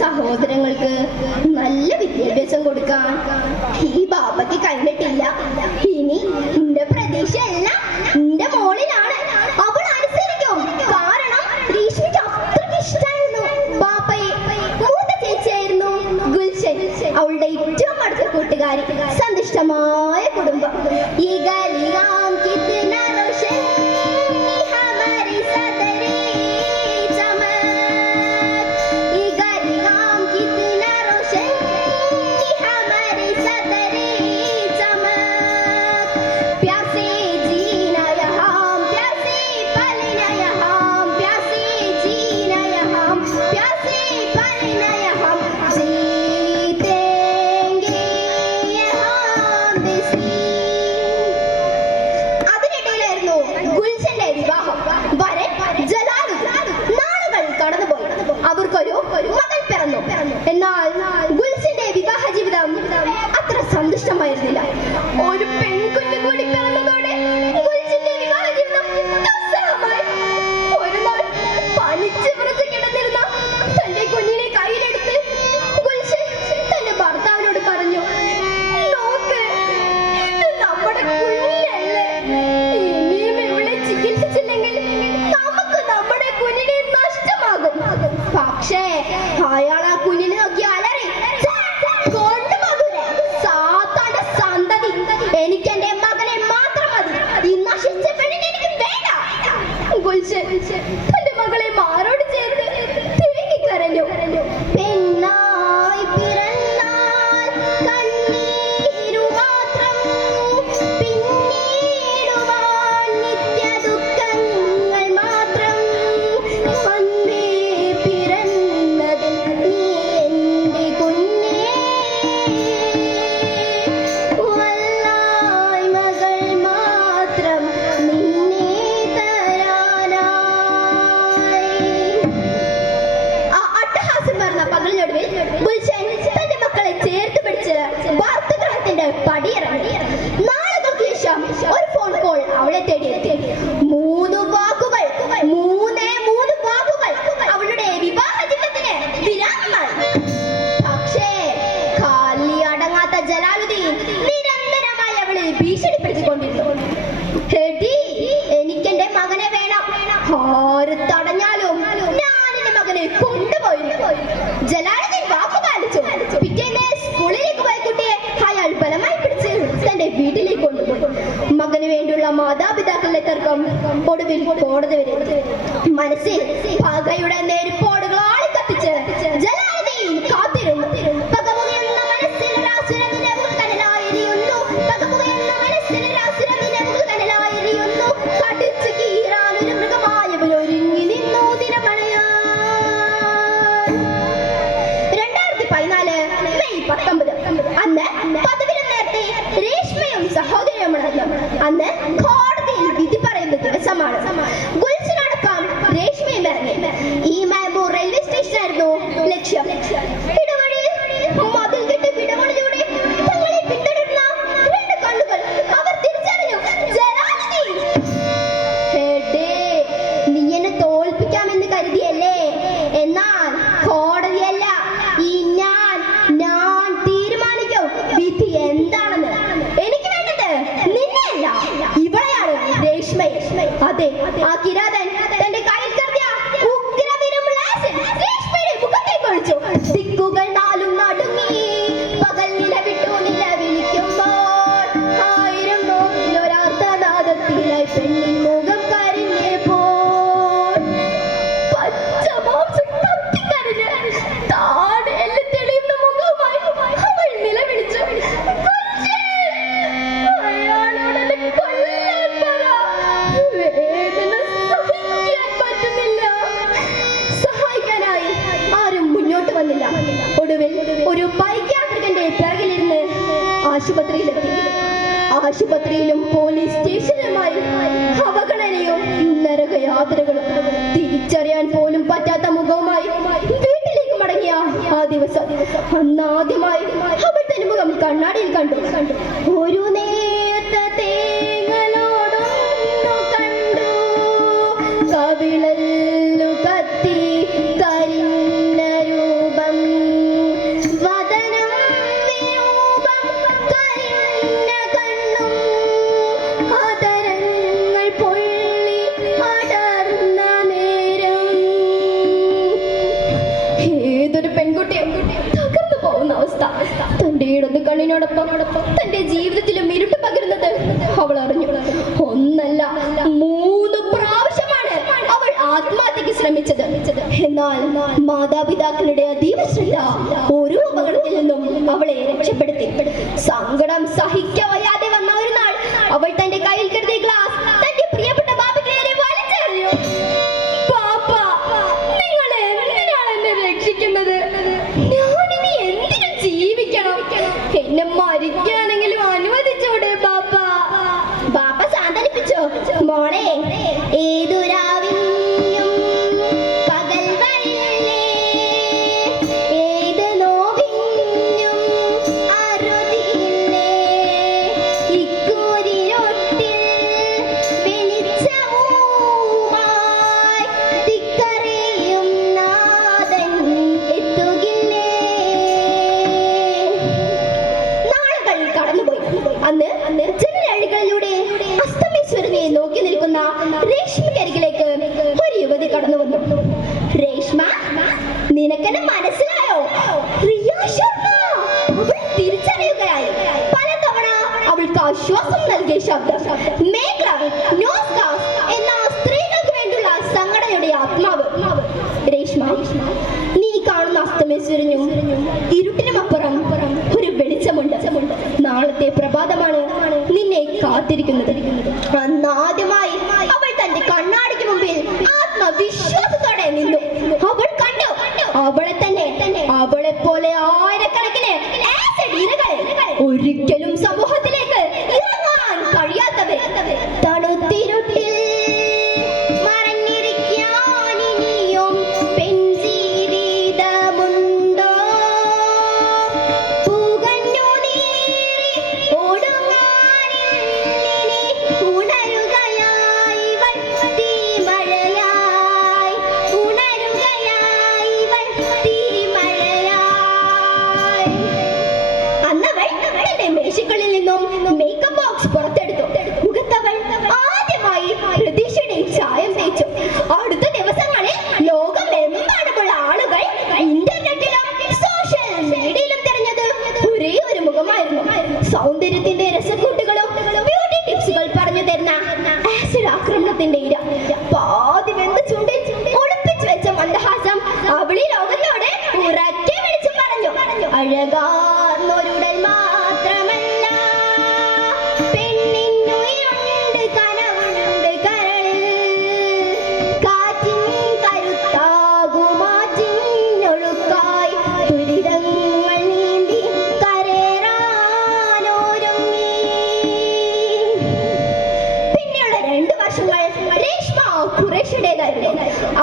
സഹോദരങ്ങൾക്ക് നല്ല വിദ്യാഭ്യാസം കൊടുക്കാൻ ഈ ബാബയ്ക്ക് കഴിഞ്ഞിട്ടില്ല. ഇനി എന്റെ പ്രതീക്ഷ എല്ലാം എന്റെ മോളിലാണ്. അവൾ അനുസരിക്കും. കാരണം രീഷ്മിക്ക് അത്രയ്ക്ക് ഇഷ്ടമായിരുന്നു ബാപ്പയെ. മൂത്ത ചേച്ചിയായിരുന്നു ഗുൽഷൻ, അവളുടെ ഏറ്റവും അടുത്ത കൂട്ടുകാരി. സന്തുഷ്ടമായ കുടുംബം. ഈ ഗലിയാം കിത്ന റോഷൻ തമ്മിലുള്ള മാതാപിതാക്കളുടെ തർക്കം ഒടുവിൽ കോടതി വരെ. മനസ്സിൽ പകയുടെ നെരുപ്പോടുകൾ ആളിക്കത്തിച്ച് ജലാലുദ്ദീൻ കാത്തിരുന്നു. പകപുകയുന്ന മനസ്സിൽ ഒരാസുരൻ നിലവുകൾ കനലായെരിയുന്നു. പകപുകയുന്ന മനസ്സിൽ ഒരാസുരൻ നിലവുകൾ കനലായെരിയുന്നു. കടിച്ചു കീറാൻ ഒരു മൃഗമായവൻ ഒരുങ്ങി നിന്നു ദിനമണയാൻ. 2014 മെയ് 19 അന്ന് പതിവിലും നേരത്തെ രേഷ്മയും സഹോദരിയും ഉണർന്നു. അന്ന് കോടതിയിൽ വിധി പറയുന്ന ദിവസമാണ്. ഗുൽഷനോടൊപ്പം രേഷ്മയും ഇറങ്ങി. ഈ മാംബൂർ റെയിൽവേ സ്റ്റേഷനായിരുന്നു ലക്ഷ്യം. ഇടവഴിയിൽ മതിൽ കെട്ടി വിടവണിലൂടെ തങ്ങളെ പിന്തുടരുന്ന രണ്ട് കണ്ണുകൾ അവർ തിരിച്ചറിഞ്ഞു. ജലാലുദ്ദീൻ! എടേ, നീ എന്നെ തോൽപ്പിക്കാമെന്ന് കരുതിയല്ലേ? എന്നാൽ കോടതിയല്ല, ഈ ഞാൻ തീരുമാനിക്കും വിധി എന്താണെന്ന്. എനിക്ക് വേണ്ടത് നിന്നെയല്ല, ഇവളെയാണ്, രേഷ്മയെ. അതെ, ആ കിരാതൻ തന്റെ കയ്യിൽ കരുതിയ ഉഗ്രവിരുമുള്ള ആസിഡ് രേഷ്മയുടെ മുഖത്തേക്ക് ഒഴിച്ചു. ദിക്കുകൾ നാലും നടുങ്ങി. പകൽ നിലവിട്ടു നിലവിളിക്കുമ്പോൾ ആയിരം നോക്കിലൊരാർത്തനാദത്തിലായി പെണ്ണിൻ മുഖം കരിഞ്ഞപ്പോൾ പച്ചമാംസം കത്തിക്കരിഞ്ഞ് താടേല് തെളിയുന്ന മുഖവുമായി അവൾ നിലവിളിച്ചു. അയാളോട് കൊല്ലാൻ പറ. വേദന സഹിക്കാൻ പറ്റുന്നില്ല. സഹായിക്കാനായി ആരും മുന്നോട്ട് വന്നില്ല. ഒടുവിൽ ഒരു ബൈക്ക് യാത്രികന്റെ പിറകിലിരുന്ന് ആശുപത്രിയിലെത്തി. ആശുപത്രിയിലും പോലീസ് സ്റ്റേഷനിലുമായി അവഗണനയും നരകയാത്രകളും. തിരിച്ചറിയാൻ പോലും പറ്റാത്ത മുഖവുമായി വീട്ടിലേക്ക് മടങ്ങിയ ആ ദിവസം, അന്നാദ്യമായി അവൾ തന്റെ മുഖം കണ്ണാടിയിൽ കണ്ടു. ഒരു നേർത്ത തേങ്ങലോടൊന്നു കണ്ടു. കവിളല്ലു കത്തി കരിഞ്ഞ രൂപം. വദനം വിരൂപം കരിഞ്ഞ കണ്ണും. ആദരങ്ങൾ പൊള്ളി അടർന്ന നേരം. ഏതൊരു പെൺകുട്ടിയും തകർന്നു പോകുന്ന അവസ്ഥ. തന്റെ ഇടത് കണ്ണിനോടൊപ്പം തന്റെ ജീവിതത്തിലും ഇരുട്ട് പകരുന്നത് അവൾ അറിഞ്ഞു. ഒന്നല്ല, 3 പ്രാവശ്യമാണ് അവൾ ആത്മഹത്യക്ക് ശ്രമിച്ചത്. എന്നാൽ മാതാപിതാക്കളുടെ അതീവ ശ്രദ്ധ ഓരോ അപകടത്തിൽ നിന്നും അവളെ രക്ഷപ്പെടുത്തി. സങ്കടം സഹിക്കവയ്യാതെ വന്ന ഒരു നാൾ അവൾ തന്റെ കയ്യിൽ കരുതിയ ഗ്ലാസ് തന്റെ പ്രിയപ്പെട്ട ബാബയ്ക്ക് നേരെ വലിച്ചെറിഞ്ഞു. പാപ്പ, നിങ്ങൾ എന്തിനാണ് എന്നെ രക്ഷിക്കുന്നത്? ഞാനിനി എന്തിനു ജീവിക്കണം? എന്നെ മരിക്കാനെങ്കിലും അനുവദിച്ചൂടെ ബാപ്പ? ബാപ്പ സാന്ത്വനിപ്പിച്ചു. മോളെ, ഏതു രാവിനും പകൽ വരില്ലേ, ഏത് നോവിനും അറുതിയില്ലേ. ഇക്കൂരിരുട്ടിൽ വെളിച്ചവുമായി തിക്കറിയും നാഥൻ എത്തുകില്ലേ. നാളുകൾ കടന്നുപോയി. അന്ന് ജനലഴികളിലൂടെ അസ്തമേശ്വരനെ നോക്കി നിൽക്കുന്ന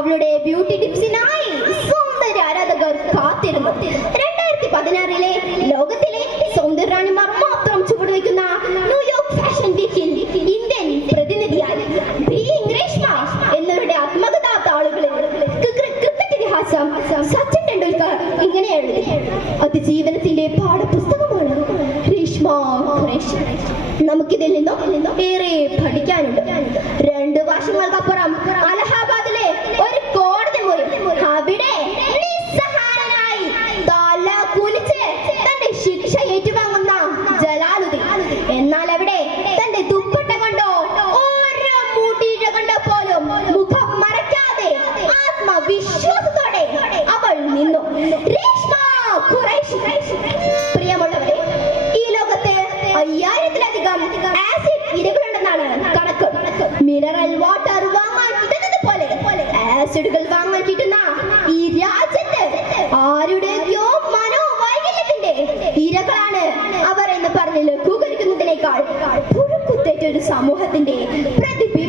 അവളുടെ ബ്യൂട്ടി ടിപ്സിനായി സൗന്ദര്യ ആരാധകർ കാത്തിരുന്നു. 2016 ലോകത്തിലെ സൗന്ദര്യറാണിമാർ മാത്രം ചുവടുവെക്കുന്ന ന്യൂയോർക്ക് ഫാഷൻ വീക്കിൽ ഇന്ത്യൻ പ്രതിനിധിയായി ബീയിങ് രേഷ്മ എന്നവരുടെ ആത്മകഥാ താളുകളിൽ ക്രിക്കറ്റ് ഇതിഹാസം സച്ചിൻ ടെണ്ടുൽക്കർ ഇങ്ങനെ എഴുതി. അതിജീവനത്തിന്റെ പാഠപുസ്തകമാണ് രേഷ്മ ഖുറേഷി. നമുക്കിതിൽ നിന്നും ഏറെ പഠിക്കാനുണ്ട്. 2 വർഷങ്ങൾക്കപ്പുറം അലഹാബാദിലെ ഒരു കോടതി മുറി അവിടെ നിസ്സഹായനായി തല കുനിച്ച് തന്റെ ശിക്ഷ ഏറ്റുവാങ്ങുന്ന ജലാലുദ്ദീൻ. എന്നാൽ അവിടെ തന്റെ ദുപ്പട്ട കൊണ്ടോ ഓരോ മുടിയിഴ കൊണ്ട് പോലും മുഖം മറയ്ക്കാതെ ആത്മവിശ്വാസത്തോടെ അവൾ നിന്നു. രേഷ്മ ഖുറൈശി. പ്രിയമുള്ളവരെ, ഈ ലോകത്ത് 5000-ലധികം ആസിഡ് ഇരകളുണ്ടെന്നാണ് കണക്ക്. മിനറൽ വാട്ടർ വാങ്ങാൻ കിട്ടുന്നത് പോലെ ആസിഡുകൾ വാങ്ങാൻ കിട്ടുന്ന ഈ രാജ്യത്ത് ആരുടെയോ മനോവൈകല്യത്തിന്റെ ഇരകളാണ് അവർ എന്ന് പറഞ്ഞ് ലഘൂകരിക്കുന്നതിനേക്കാൾ പുഴുക്കുത്തേറ്റ ഒരു സമൂഹത്തിന്റെ പ്രതിബിംബം